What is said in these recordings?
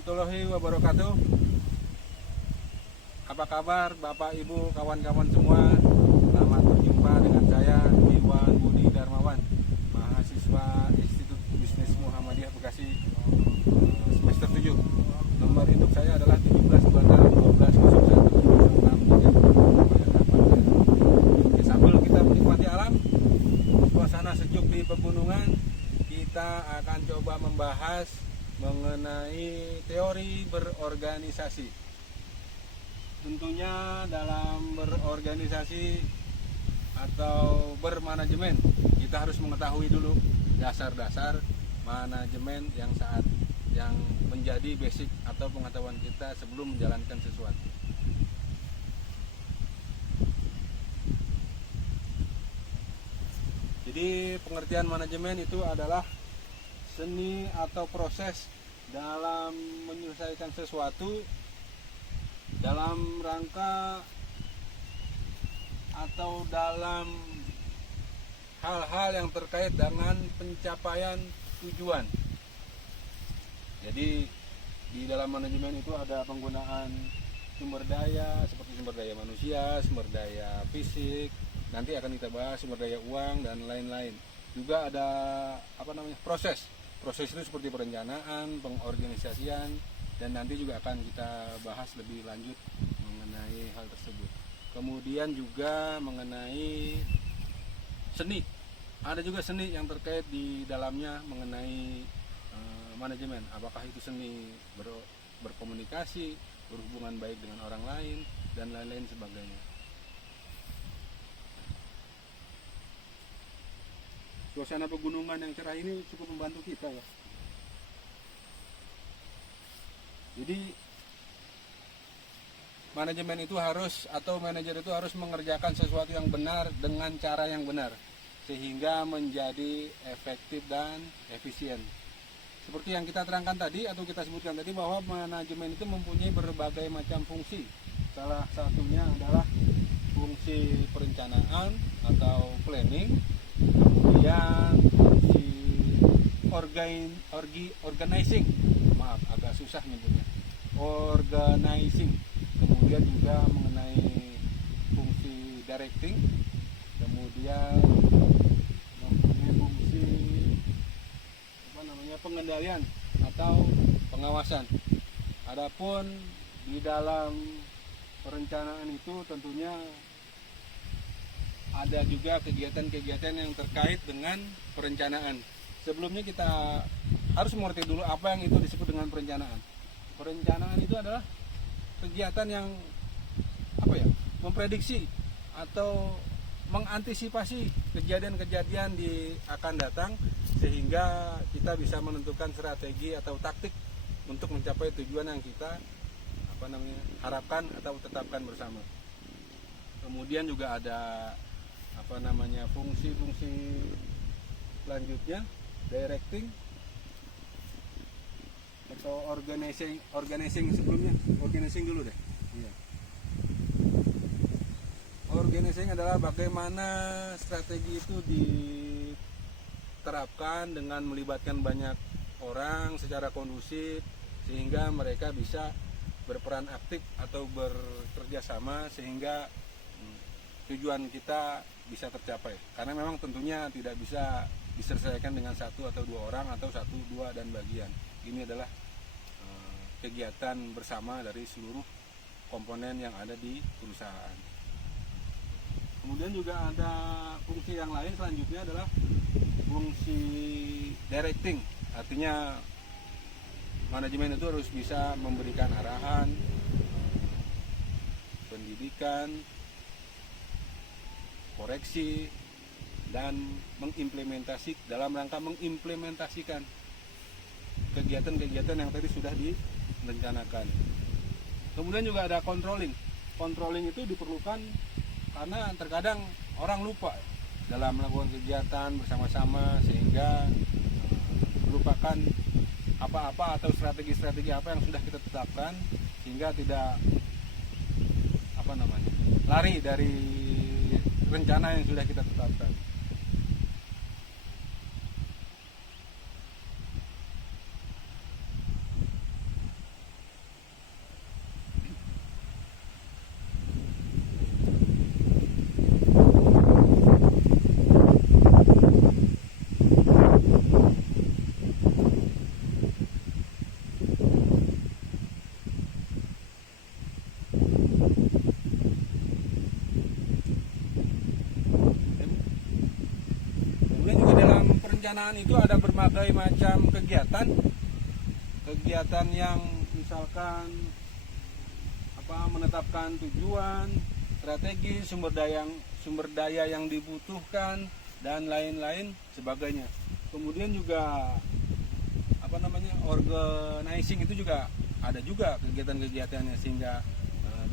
warahmatullahi wabarakatuh. Apa kabar Bapak Ibu kawan-kawan semua? Selamat berjumpa dengan saya Iwan Budi Darmawan, mahasiswa Institut Bisnis Muhammadiyah Bekasi semester 7. Nomor induk saya adalah 1726120106. Oke, sambil kita menikmati alam, suasana sejuk di pegunungan, kita akan coba membahas mengenai teori berorganisasi. Tentunya dalam berorganisasi atau bermanajemen, kita harus mengetahui dulu dasar-dasar manajemen yang menjadi basic atau pengetahuan kita sebelum menjalankan sesuatu. Jadi pengertian manajemen itu adalah seni atau proses dalam menyelesaikan sesuatu dalam rangka atau dalam hal-hal yang terkait dengan pencapaian tujuan. Jadi di dalam manajemen itu ada penggunaan sumber daya seperti sumber daya manusia, sumber daya fisik, nanti akan kita bahas sumber daya uang dan lain-lain. Juga ada proses itu seperti perencanaan, pengorganisasian, dan nanti juga akan kita bahas lebih lanjut mengenai hal tersebut. Kemudian juga mengenai seni, ada juga seni yang terkait di dalamnya mengenai manajemen. Apakah itu seni berkomunikasi, berhubungan baik dengan orang lain, dan lain-lain sebagainya. Suasana pegunungan yang cerah ini cukup membantu kita ya. Jadi manajemen itu manajer itu harus mengerjakan sesuatu yang benar dengan cara yang benar sehingga menjadi efektif dan efisien. Seperti yang kita terangkan tadi atau kita sebutkan tadi bahwa manajemen itu mempunyai berbagai macam fungsi. Salah satunya adalah fungsi perencanaan atau planning, kemudian fungsi organizing, maaf agak susah nyebutnya, organizing, kemudian juga mengenai fungsi directing, kemudian mempunyai fungsi pengendalian atau pengawasan. Adapun di dalam perencanaan itu tentunya ada juga kegiatan-kegiatan yang terkait dengan perencanaan. Sebelumnya kita harus mengerti dulu apa yang itu disebut dengan perencanaan. Perencanaan itu adalah kegiatan yang memprediksi atau mengantisipasi kejadian-kejadian akan datang sehingga kita bisa menentukan strategi atau taktik untuk mencapai tujuan yang kita harapkan atau tetapkan bersama. Kemudian juga ada fungsi-fungsi selanjutnya, directing atau organizing sebelumnya. Organizing dulu deh. Iya. Organizing adalah bagaimana strategi itu diterapkan dengan melibatkan banyak orang secara kondusif sehingga mereka bisa berperan aktif atau bekerja sama sehingga tujuan kita bisa tercapai. Karena memang tentunya tidak bisa diselesaikan dengan satu atau dua orang atau satu, dua, dan bagian. Ini adalah kegiatan bersama dari seluruh komponen yang ada di perusahaan. Kemudian juga ada fungsi yang lain selanjutnya adalah fungsi directing. Artinya manajemen itu harus bisa memberikan arahan, pendidikan, koreksi, dan dalam rangka mengimplementasikan kegiatan-kegiatan yang tadi sudah direncanakan. Kemudian juga ada controlling. Controlling itu diperlukan karena terkadang orang lupa dalam melakukan kegiatan bersama-sama sehingga melupakan apa-apa atau strategi-strategi apa yang sudah kita tetapkan sehingga tidak lari dari rencana yang sudah kita tetapkan. perencanaan itu ada berbagai macam kegiatan yang misalkan menetapkan tujuan, strategi, sumber daya yang dibutuhkan dan lain-lain sebagainya. Kemudian juga organizing itu juga ada juga kegiatan-kegiatannya sehingga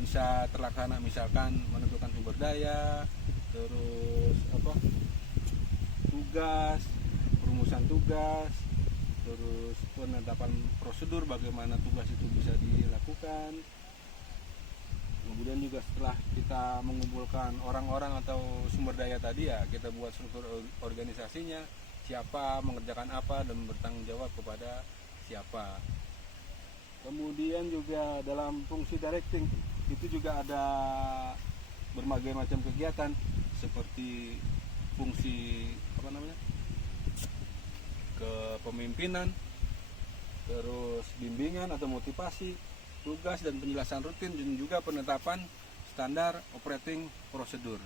bisa terlaksana, misalkan menentukan sumber daya, terus tugas, perumusan tugas, terus penetapan prosedur bagaimana tugas itu bisa dilakukan. Kemudian juga setelah kita mengumpulkan orang-orang atau sumber daya tadi, ya kita buat struktur organisasinya, siapa mengerjakan apa dan bertanggung jawab kepada siapa. Kemudian juga dalam fungsi directing itu juga ada berbagai macam kegiatan seperti fungsi kepemimpinan, terus bimbingan atau motivasi, tugas dan penjelasan rutin, dan juga penetapan standar operating prosedur.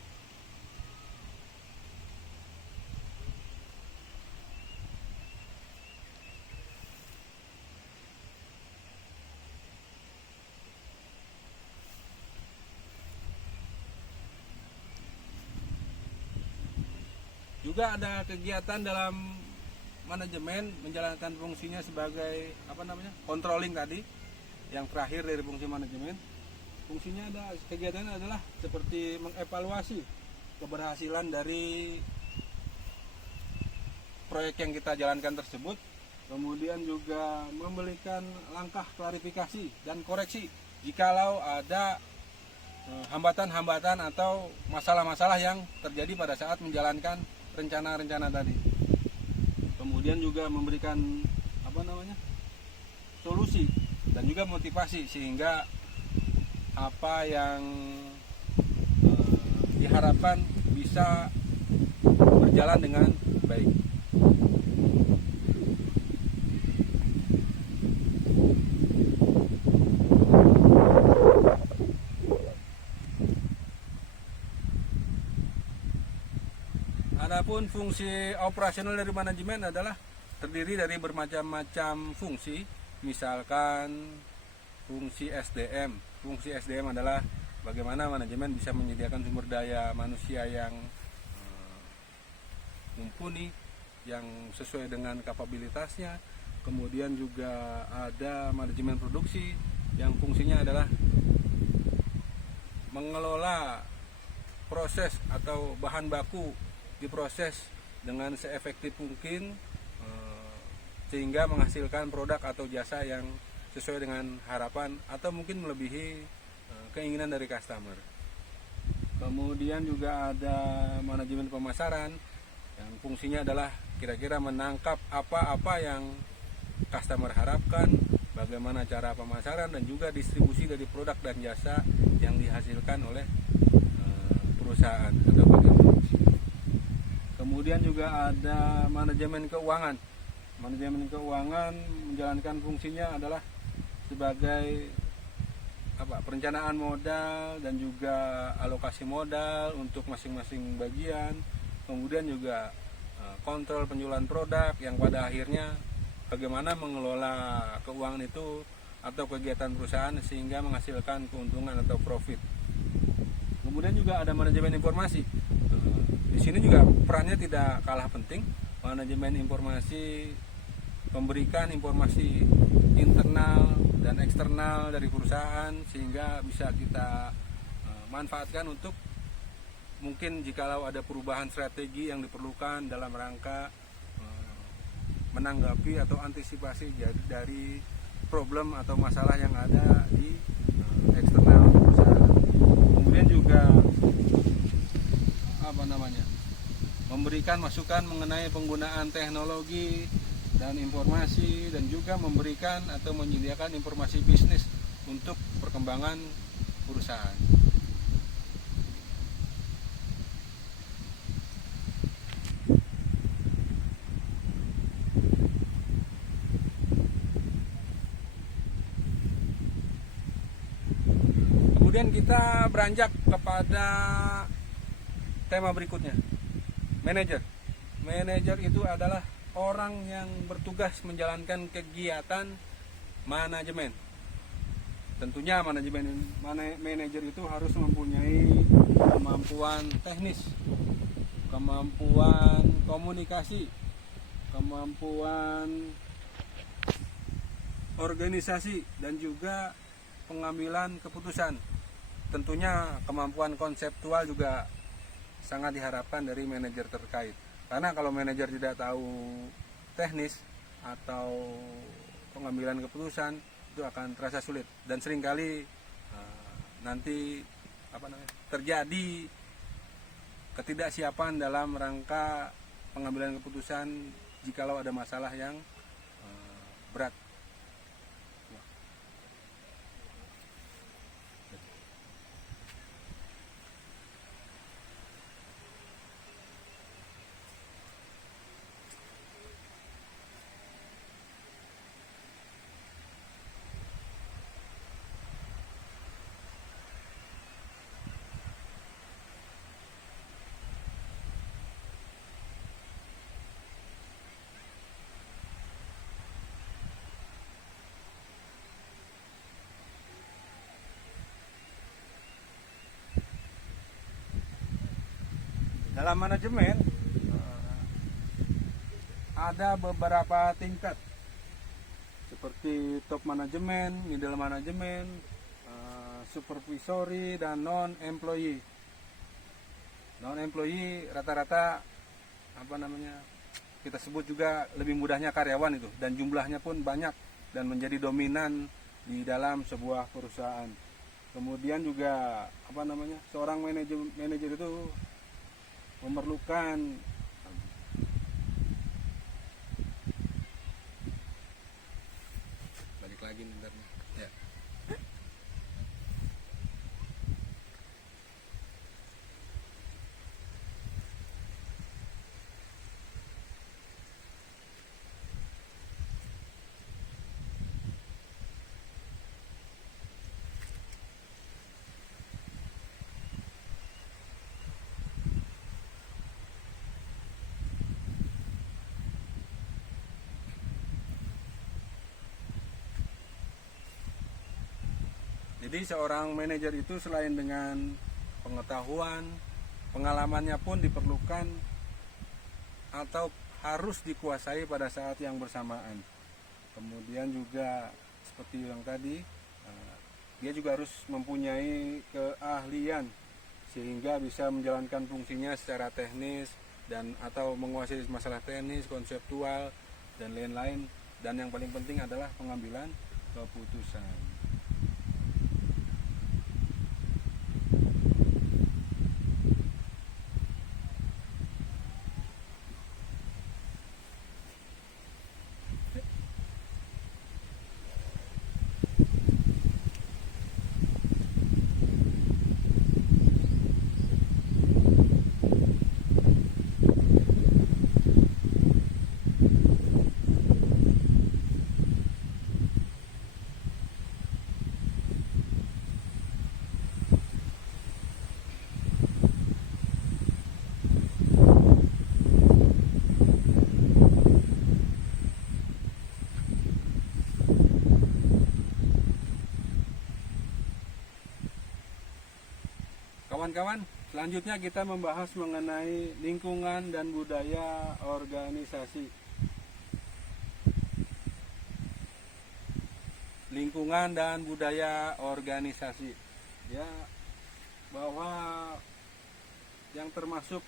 Juga ada kegiatan dalam manajemen menjalankan fungsinya sebagai controlling tadi, yang terakhir dari fungsi manajemen. Fungsinya ada kegiatannya adalah seperti mengevaluasi keberhasilan dari proyek yang kita jalankan tersebut, kemudian juga memberikan langkah klarifikasi dan koreksi jikalau ada hambatan-hambatan atau masalah-masalah yang terjadi pada saat menjalankan rencana-rencana tadi. Kemudian juga memberikan solusi dan juga motivasi sehingga apa yang diharapkan bisa berjalan dengan baik. Adapun fungsi operasional dari manajemen adalah terdiri dari bermacam-macam fungsi, misalkan fungsi SDM. Fungsi SDM adalah bagaimana manajemen bisa menyediakan sumber daya manusia yang mumpuni, yang sesuai dengan kapabilitasnya. Kemudian juga ada manajemen produksi yang fungsinya adalah mengelola proses atau bahan baku diproses dengan seefektif mungkin sehingga menghasilkan produk atau jasa yang sesuai dengan harapan atau mungkin melebihi keinginan dari customer. Kemudian juga ada manajemen pemasaran yang fungsinya adalah kira-kira menangkap apa-apa yang customer harapkan, bagaimana cara pemasaran dan juga distribusi dari produk dan jasa yang dihasilkan oleh perusahaan atau bagian produksi. Kemudian juga ada manajemen keuangan. Manajemen keuangan menjalankan fungsinya adalah sebagai perencanaan modal dan juga alokasi modal untuk masing-masing bagian. Kemudian juga kontrol penjualan produk yang pada akhirnya bagaimana mengelola keuangan itu atau kegiatan perusahaan sehingga menghasilkan keuntungan atau profit. Kemudian juga ada manajemen informasi. Di sini juga perannya tidak kalah penting. Manajemen informasi memberikan informasi internal dan eksternal dari perusahaan sehingga bisa kita manfaatkan untuk mungkin jikalau ada perubahan strategi yang diperlukan dalam rangka menanggapi atau antisipasi dari problem atau masalah yang ada di eksternal perusahaan. Kemudian juga memberikan masukan mengenai penggunaan teknologi dan informasi, dan juga memberikan atau menyediakan informasi bisnis untuk perkembangan perusahaan. Kemudian kita beranjak kepada tema berikutnya, manajer. Manajer itu adalah orang yang bertugas menjalankan kegiatan manajemen. Tentunya manajer itu harus mempunyai kemampuan teknis, kemampuan komunikasi, kemampuan organisasi, dan juga pengambilan keputusan. Tentunya kemampuan konseptual juga sangat diharapkan dari manajer terkait. Karena kalau manajer tidak tahu teknis atau pengambilan keputusan, itu akan terasa sulit dan seringkali nanti terjadi ketidaksiapan dalam rangka pengambilan keputusan jikalau ada masalah yang berat. Dalam manajemen ada beberapa tingkat seperti top manajemen, middle manajemen, supervisory, dan non-employee. Non-employee rata-rata kita sebut juga lebih mudahnya karyawan itu, dan jumlahnya pun banyak dan menjadi dominan di dalam sebuah perusahaan. Kemudian juga seorang manajer itu memerlukan balik lagi bentar ya. Jadi seorang manajer itu selain dengan pengetahuan, pengalamannya pun diperlukan atau harus dikuasai pada saat yang bersamaan. Kemudian juga seperti yang tadi, dia juga harus mempunyai keahlian sehingga bisa menjalankan fungsinya secara teknis dan atau menguasai masalah teknis, konseptual, dan lain-lain. Dan yang paling penting adalah pengambilan keputusan. Kawan-kawan, selanjutnya kita membahas mengenai lingkungan dan budaya organisasi. Lingkungan dan budaya organisasi. Ya, bahwa yang termasuk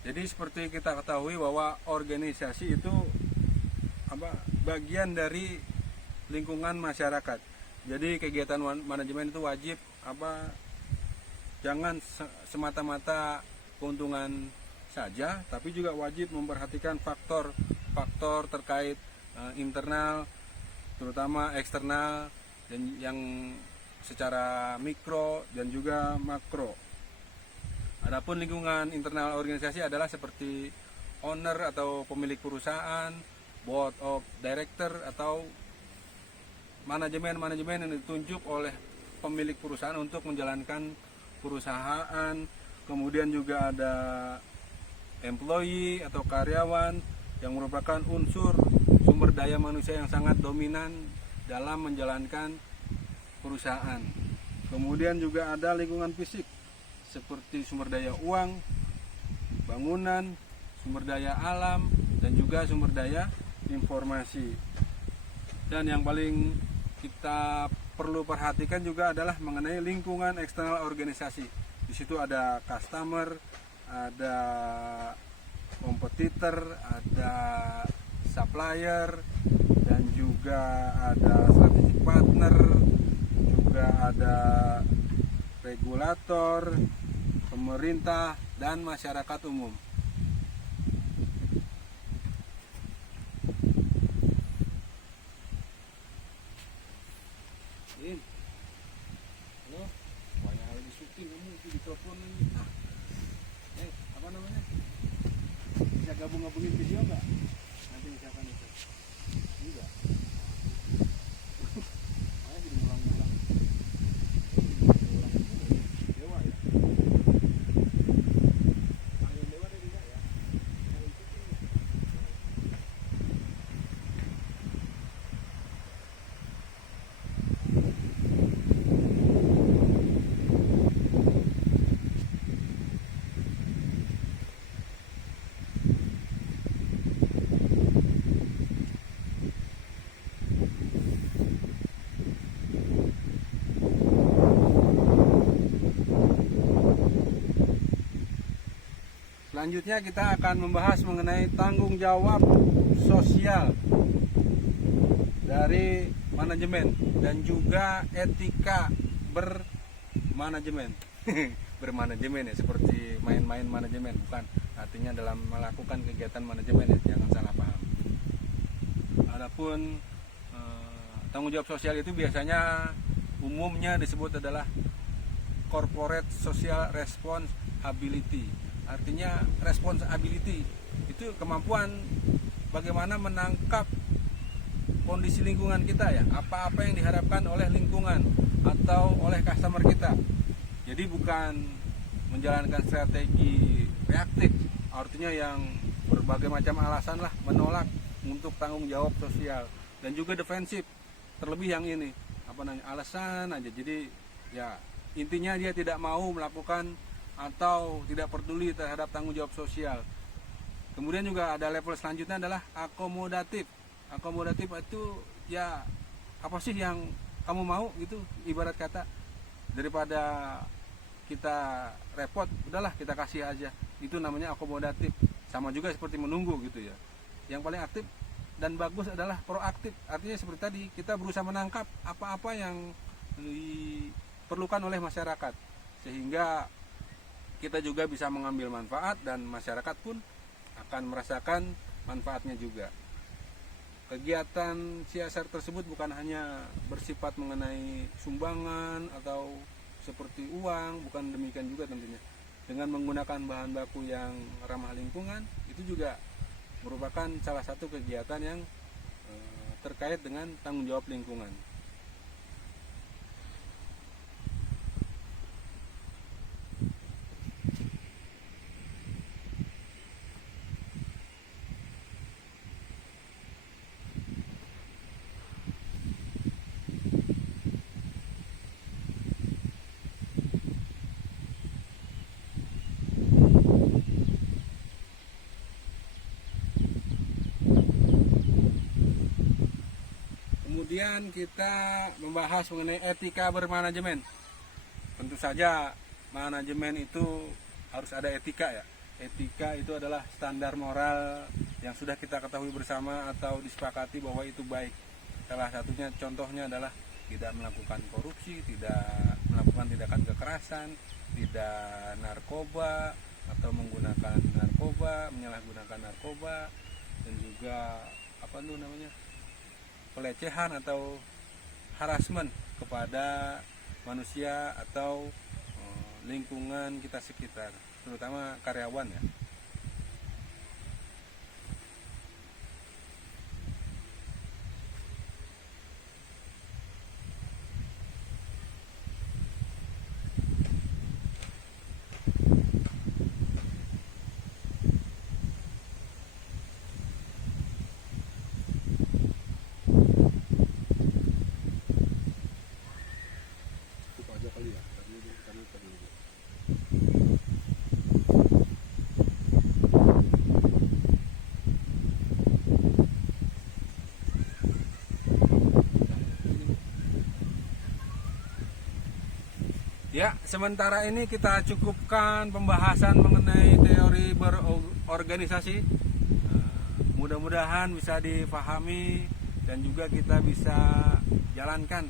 Jadi seperti kita ketahui bahwa organisasi itu bagian dari lingkungan masyarakat. Jadi kegiatan manajemen itu wajib jangan semata-mata keuntungan saja, tapi juga wajib memperhatikan faktor terkait internal, terutama eksternal, dan yang secara mikro dan juga makro. Adapun lingkungan internal organisasi adalah seperti owner atau pemilik perusahaan, board of director atau manajemen yang ditunjuk oleh pemilik perusahaan untuk menjalankan perusahaan. Kemudian juga ada employee atau karyawan yang merupakan unsur sumber daya manusia yang sangat dominan dalam menjalankan perusahaan. Kemudian juga ada lingkungan fisik seperti sumber daya uang, bangunan, sumber daya alam, dan juga sumber daya informasi. Dan yang paling kita perlu perhatikan juga adalah mengenai lingkungan eksternal organisasi. Di situ ada customer, ada kompetitor, ada supplier, dan juga ada strategic partner, juga ada regulator, pemerintah, dan masyarakat umum. Halo, banyak hal di syuting kamu itu di telepon ini. Apa namanya? Bisa gabungin video nggak? Nanti misalkan itu. Enggak. Ayo jadi ngulang-ngulang. Dewa ya. Ayo dewa dari enggak ya? Yang ikutin ya. Selanjutnya kita akan membahas mengenai tanggung jawab sosial dari manajemen dan juga etika bermanajemen. Bermanajemen ya, seperti main-main manajemen, bukan. Artinya dalam melakukan kegiatan manajemen ya, jangan salah paham. Adapun tanggung jawab sosial itu biasanya umumnya disebut adalah corporate social responsibility. Artinya responsibility itu kemampuan bagaimana menangkap kondisi lingkungan kita ya, apa-apa yang diharapkan oleh lingkungan atau oleh customer kita. Jadi bukan menjalankan strategi reaktif, artinya yang berbagai macam alasan lah menolak untuk tanggung jawab sosial, dan juga defensif, terlebih yang ini alasan aja. Jadi ya intinya dia tidak mau melakukan atau tidak peduli terhadap tanggung jawab sosial. Kemudian juga ada level selanjutnya adalah akomodatif. Akomodatif itu ya apa sih yang kamu mau gitu, ibarat kata daripada kita repot, udahlah kita kasih aja. Itu namanya akomodatif. Sama juga seperti menunggu gitu ya. Yang paling aktif dan bagus adalah proaktif. Artinya seperti tadi, kita berusaha menangkap apa-apa yang diperlukan oleh masyarakat, sehingga kita juga bisa mengambil manfaat dan masyarakat pun akan merasakan manfaatnya juga. Kegiatan CSR tersebut bukan hanya bersifat mengenai sumbangan atau seperti uang, bukan demikian juga tentunya. Dengan menggunakan bahan baku yang ramah lingkungan, itu juga merupakan salah satu kegiatan yang terkait dengan tanggung jawab lingkungan. Kemudian kita membahas mengenai etika bermanajemen. Tentu saja manajemen itu harus ada etika ya. etika itu adalah standar moral yang sudah kita ketahui bersama atau disepakati bahwa itu baik. Salah satunya contohnya adalah tidak melakukan korupsi, tidak melakukan tindakan kekerasan, tidak narkoba atau menggunakan narkoba, menyalahgunakan narkoba, dan juga pelecehan atau harassment kepada manusia atau lingkungan kita sekitar, terutama karyawan ya. Cukup aja kali ya, tadi. Ya, sementara ini kita cukupkan pembahasan mengenai teori berorganisasi. Mudah-mudahan bisa difahami dan juga kita bisa jalankan